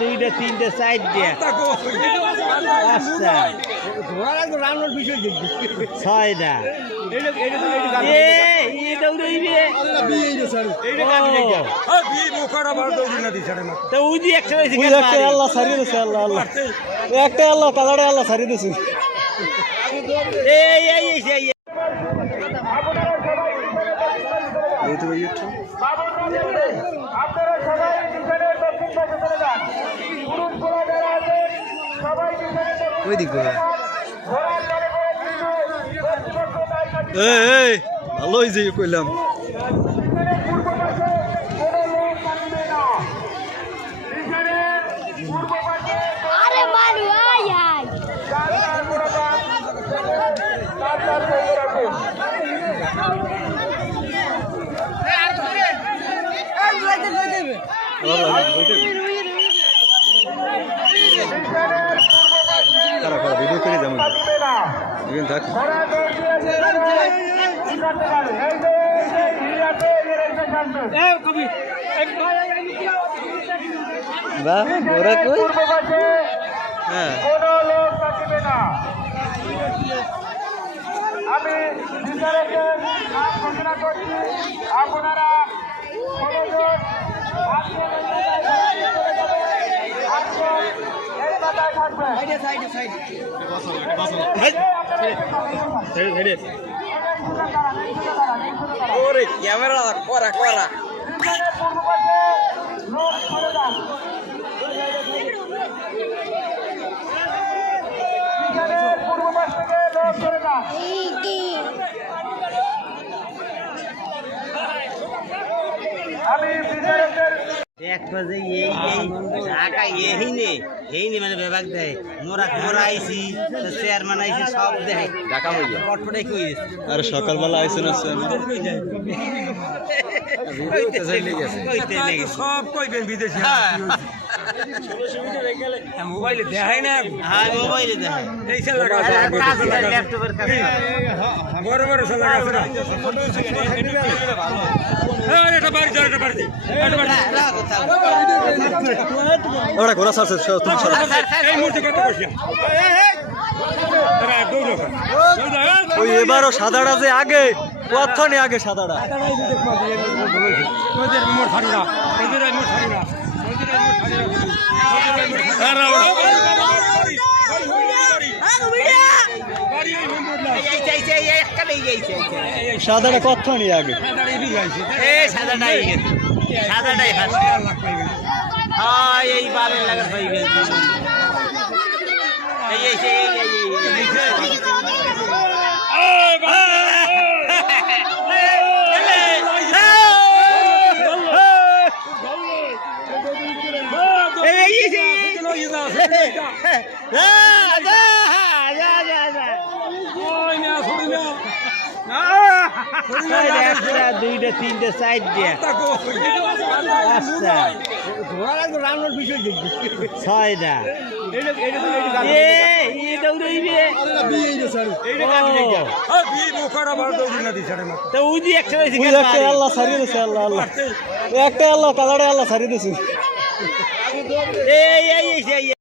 দুইটা তিনটা সাইড দিয়ে রান্নার বিষয় ছয়টা আল্লাহ সারিয়ে দিচ্ছে আল্লাহ আল্লাহ একটা আল্লাহ কালারে আল্লাহ সারিয়ে দিচ্ছে ওই দিক ভালো হয়েছে কইলাম ভিডিও করে যেমন থাক ওরা কই হ্যাঁ আমি বিচারকের নাম ঘোষণা করছি আপনারা ক্যামেরা করা করা মানে বিভাগ দেয় মোরা আইসি চেয়ারম্যান আইসি সব দেয় ঢাকা হইয়া কটপটাই কই আর সকালবেলা আইছে না সব কইবেন বিদেশি মোবাইলে দেখায় না হ্যাঁ মোবাইলে দেখায় এই ল্যাপটপের কাছে বড় বড় সালা ওরা ঘোরা সারছে তুমি ওই এবারও সাদাটা যে আগে কতক্ষণই আগে সাদাটা সাদাটা কতক্ষণই আগে সাদাটাই হ্যাঁ এই বারের লাগা হয়ে গেছে দুইটা তিনটা সাইড দিয়ে রান্নার বিষয় ছয়টা আল্লাহ সারিয়ে দিচ্ছে আল্লাহ আল্লাহ একটা আল্লাহ কালারে আল্লাহ সারিয়ে দিচ্ছে